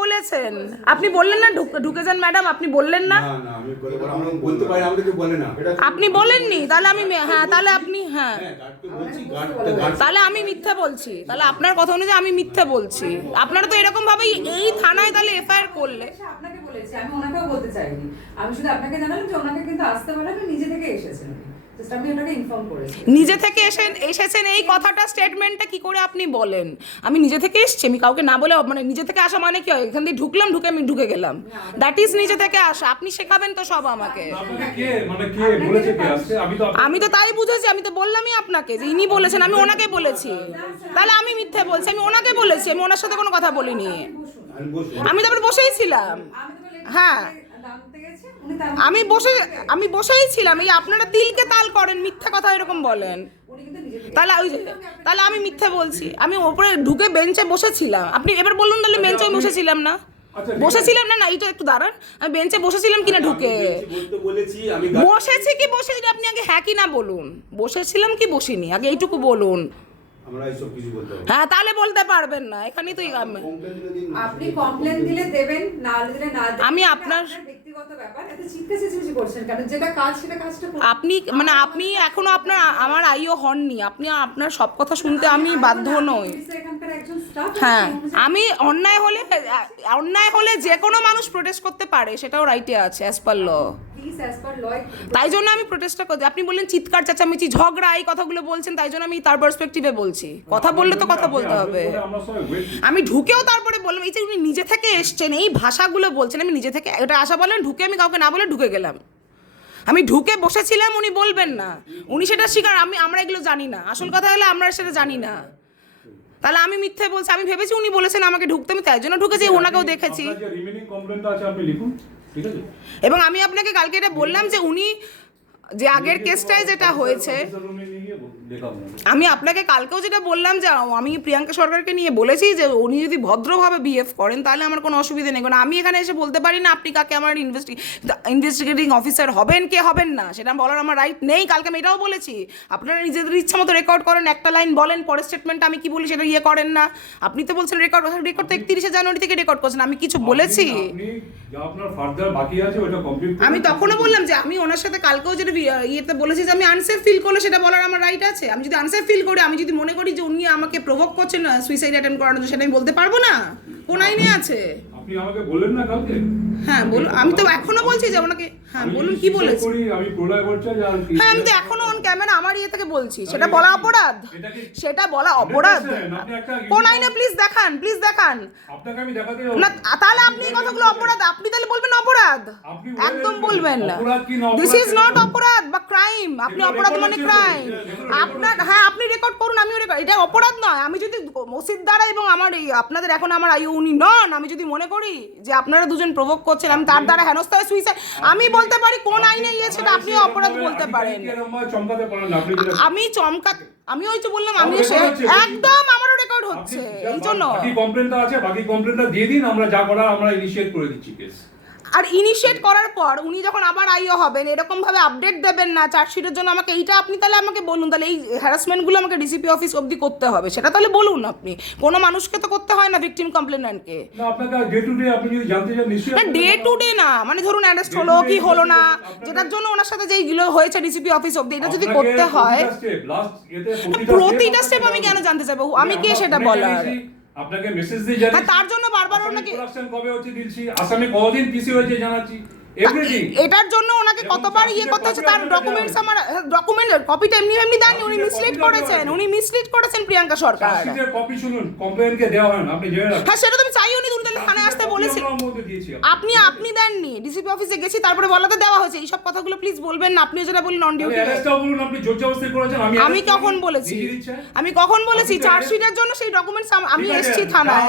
বলেছেন আপনি বললেন না ঢুকে যান ম্যাডাম, আপনি বললেন না? না আমি বলতে পারি, আমাকে কেউ বলে না। আপনি বলেননি, তাহলে আমি তাহলে আপনি গার্ডকে বলছি, গার্ড তাহলে আমি মিথ্যা বলছি, তাহলে আপনার কথা অনুযায়ী আমি মিথ্যা বলছি। আপনারা তো এরকম ভাবেই এই থানায় তাহলে এফআইআর করলে। আপনাকে বলেছি, আমি ওনাকেও বলতে চাইনি, আমি শুধু আপনাকে জানালাম যে ওনাকে কিন্তু আসতে বলে আমি নিজে থেকে এসেছেন, জাস্ট আমি ওনাকে ইনফর্ম করেছি। নিজে থেকে এসেছেন এই কথাটা, স্টেটমেন্টটা কি করে আপনি বলেন? আমি নিজে থেকে এসেছি, আমি কাউকে না বলে, মানে নিজে থেকে আসা মানে কি হয়? এখান দিয়ে ঢুকলাম, আমি ঢুকে গেলাম, দ্যাট ইজ নিজে থেকে আসা। আপনি শেখাবেন তো সব আমাকে। কে বলেছে কে আসছে? আমি তো তাই বুঝেছি, আমি তো বললামই আপনাকে যে ইনি বলেছেন, আমি ওনাকে বলেছি, তাহলে আমি মিথ্যে বলছি। আমি ওনাকে বলেছি, আমি ওনার সাথে কোনো কথা বলিনি। আমি তারপরে বসেই ছিলাম। হ্যাঁ, আমি বসেই ছিলাম। এই আপনারা তিলকে তাল করেন, মিথ্যা কথা এরকম বলেন, তাহলে আমি মিথ্যা বলছি। আমি ওপরে ঢুকে বেঞ্চে বসেছিলাম। আপনি এবার বলুন তাহলে বেঞ্চে বসেছিলাম না? বসেছিলাম না, এইটা একটু দাঁড়ান, আমি বেঞ্চে বসেছিলাম কিনা ঢুকে? বসেছি কি বসেছি আপনি আগে হ্যাঁ কি না বলুন। বসেছিলাম কি বসিনি আগে এইটুকু বলুন। আমরা এইসব কিছু বলতে হবে। হ্যাঁ, তাহলে বলতে পারবেন না, এখানেই তো আপনি কমপ্লেন দিলে দেবেন, না দিলে না দেবেন। আমি আপনার ব্যক্তিগত ব্যাপার, এত চিৎকার চেঁচামেচি করছেন কেন? যেটা কাজ সেটা কাজটা করুন। আপনি এখনো আমার আইও হননি, আপনি আপনার সব কথা শুনতে আমি বাধ্য নই। এখানকার একজন স্টাফ। হ্যাঁ, আমি অন্যায় হলে যে কোনো মানুষ প্রোটেস্ট করতে পারে, সেটাও রাইটে আছে অ্যাজ পার ল। তাই জন্য আমি প্রোটেস্টটা করছি। আপনি বললেন চিৎকার চেঁচামেচি ঝগড়া, এই কথাগুলো বলছেন, তাই জন্য আমি তার পার্সপেক্টিভে বলছি। কথা বললে তো কথা বলতে হবে। আমি ঢুকেও তারপরে বললাম, এই যে উনি নিজে থেকে এসছেন, এই ভাষাগুলো বলছেন, আমি নিজে থেকে এটা আশা বলেন ঢুকে, আমি কাউকে না বলে ঢুকে গেলাম। আমি ঢুকে বসেছিলাম, উনি বলবেন না, উনি সেটা স্বীকার, আমরা এগুলো জানি না। আসল কথা হলো আমরা সেটা জানি না, তাহলে আমি মিথ্যে বলছি। আমি ভেবেছি উনি বলেছেন আমাকে ঢুকতে, আমি তাই জন্য ঢুকেছি, ওনাকেও দেখেছি। এবং আমি আপনাকে কালকে এটা বললাম যে উনি যে আগের কেসটায় যেটা হয়েছে, আমি আপনাকে কালকেও যেটা বললাম যে আমি প্রিয়াঙ্কা সরকারকে নিয়ে বলেছি যে উনি যদি ভদ্রভাবে বিহেভ করেন তাহলে আমার কোনো অসুবিধা নেই। কারণ আমি এখানে এসে বলতে পারি না আপনি কাকে আমার ইনভেস্টিগেটিং অফিসার হবেন কে হবেন না, সেটা বলার আমার রাইট নেই। কালকে আমি এটাও বলেছি, আপনারা নিজেদের ইচ্ছা মতো রেকর্ড করেন, একটা লাইন বলেন, পরের স্টেটমেন্টটা আমি কি বলি সেটা করেন না। আপনি তো বলছেন রেকর্ড তো 31শে জানুয়ারি থেকে রেকর্ড করছেন, আমি কিছু বলেছি? আমি তখনও বললাম যে আমি ওনার সাথে কালকেও যেটা ইয়েতে বলেছি যে আমি আনসেফ ফিল করলে সেটা বলার আমার রাইট আছে। আমি যদি আনসেফ ফিল করি, আমি যদি মনে করি যে উনি আমাকে প্রভোক করছেন সুইসাইড অ্যাটেম্প করানোর জন্য, সেটা আমি বলতে পারবো না? কোন আইনে আছে? আপনি আমাকে বললেন না কালকে? হ্যাঁ বলুন, আমি তো এখনো বলছি যে ওনাকে। হ্যাঁ বলুন কি বলেছি? আমি প্রলয় বলছি যে হ্যাঁ, আমি তো এখনো অন ক্যামেরা আমার ইয়ে থেকে বলছি, সেটা বলা অপরাধ? সেটা বলা অপরাধ? কোন আইনে প্লিজ দেখান, প্লিজ দেখান। আপনাকে আমি দেখাতে না, তাহলে আপনি এই কথাগুলো অপরাধ, আপনি তাহলে বলবেন অপরাধ? একদম বলবেন না। দিস ইজ নট অপরাধ বা ক্রাইম। আপনি অপরাধ মানে ক্রাইম। আপনার হ্যাঁ, আপনি রেকর্ড করুন, আমিও রেকর্ড, এটা অপরাধ নয়। আমি যদি মসজিদ দ্বারা এবং আমার এই আপনাদের এখন আমার আইও উনি নন, আমি যদি মনে করি যে আপনারা দুজন প্রভোগ করছেন, আমি তার দ্বারা হেনস্থা হয়ে সুইসাইড, আমি বলতে পারি কোন আইনে ইয়ে সেটা আপনিও অপরাধ বলতে পারেন। আমি ওই যে বললাম, আমি একদম আমারও রেকর্ড হচ্ছে, এই জন্য বাকি কমপ্লেনটা আছে, বাকি কমপ্লেনটা দিয়ে দিন, আমরা যা করার আমরা ইনিশিয়েট করে দিচ্ছি কেস। আর ইনিশিয়েট করার পর উনি যখন আবার আইও হবেন, এরকম ভাবে আপডেট দেবেন না চার্জশিটের জন্য আমাকে, এইটা আপনি তাহলে আমাকে বলুন, তাহলে এই হ্যারাসমেন্টগুলো আমাকে ডিসিপি অফিস অবধি করতে হবে, সেটা তাহলে বলুন। আপনি কোনো মানুষকে তো করতে হয় না, ভিকটিম কমপ্লেনেন্টকে। না, আপনাকে ডে টু ডে আপনি যদি জানতে চান নিশ্চয়ই। না, ডে টু ডে না, মানে ধরুন অ্যারেস্ট হলো কি হলো না, যেটার জন্য ওনার সাথে যেইগুলো হয়েছে ডিসিপি অফিস অবধি, এটা যদি করতে হয়, প্রতিটা স্টেপ আমি কেন জানতে চাইবো? আমি কে সেটা বলার? আপনাকে মেসেজ দিয়ে জানাচ্ছি, তার জন্য বারবার ওনাকে প্রোডাকশন কবে হচ্ছে দিচ্ছি, আসামে কতদিন পিসি হয়েছে জানাচ্ছি, এভরিথিং। এটার জন্য ওনাকে কতবার ইয়ে করতে হচ্ছে, তার ডকুমেন্টস আমার ডকুমেন্টের কপিটা এমনি দেননি, উনি মিসলিড করেছেন প্রিয়াঙ্কা সরকার। চার্জশিটের কপি শুনুন, কমপ্লেইনকে দেওয়া হয় না, আপনি জেনে রাখুন। হ্যাঁ, সেটা তো আমি চাই, উনি তাহলে থানায় আসতে বলেছেন, আপনি দেননি, ডিসিপি অফিসে গেছি, তারপরে বলাতে দেওয়া হয়েছে। এইসব কথাগুলো প্লিজ বলবেন না, আপনিও যেটা বললেন অন ডিউটি। আপনি জোর জবরদস্তি করেছেন, আমি কখন বলেছি চার্জশিটের জন্য সেই ডকুমেন্টস আমি এসেছি থানায়,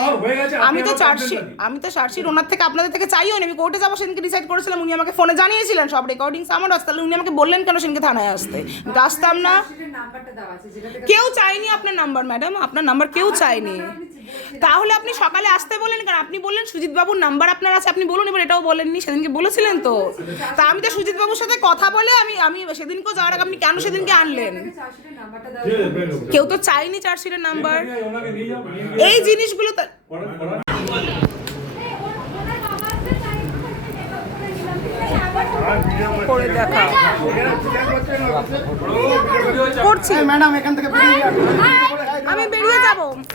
আমি তো চার্জশিট ওনার থেকে আপনাদের থেকে চাইও নি, আমি কোর্টে যাবো সেদিনকে ডিসাইড করেছিলাম, উনি আমাকে ফোনে জানিয়েছিলেন সব রেকর্ডিংস আমার আছে, তাহলে উনি আমাকে বললেন কেন সেদিনকে থানায় আসতে? কিন্তু আসতাম না। কেউ চাইনি আপনার নাম্বার, ম্যাডাম আপনার নাম্বার কেউ চাইনি। তাহলে আপনি সকালে আসতে বললেন কারণ আপনি বললেন সুজিত বাবুর নাম্বার আপনার আছে, আপনি বলুন, এবার এটাও বলেননি, সেদিনকে বলেছিলেন তো। তা আমি তো সুজিত বাবুর সাথে কথা বলে আমি সেদিনকেও যাওয়ার আগে আপনি কেন সেদিনকে আনলেন? চার্জশিটের নাম্বারটা ঠিক আছে, বের করো। কেউ তো চাইনি চার্জশিটের নাম্বার। ওনাকে নিয়ে যাও, নিয়ে গিয়ে- এই জিনিসগুলো পড়া- করে দেখা করছি ম্যাডাম এখান থেকে বেরিয়ে যান। আমি বেরিয়ে যাবো।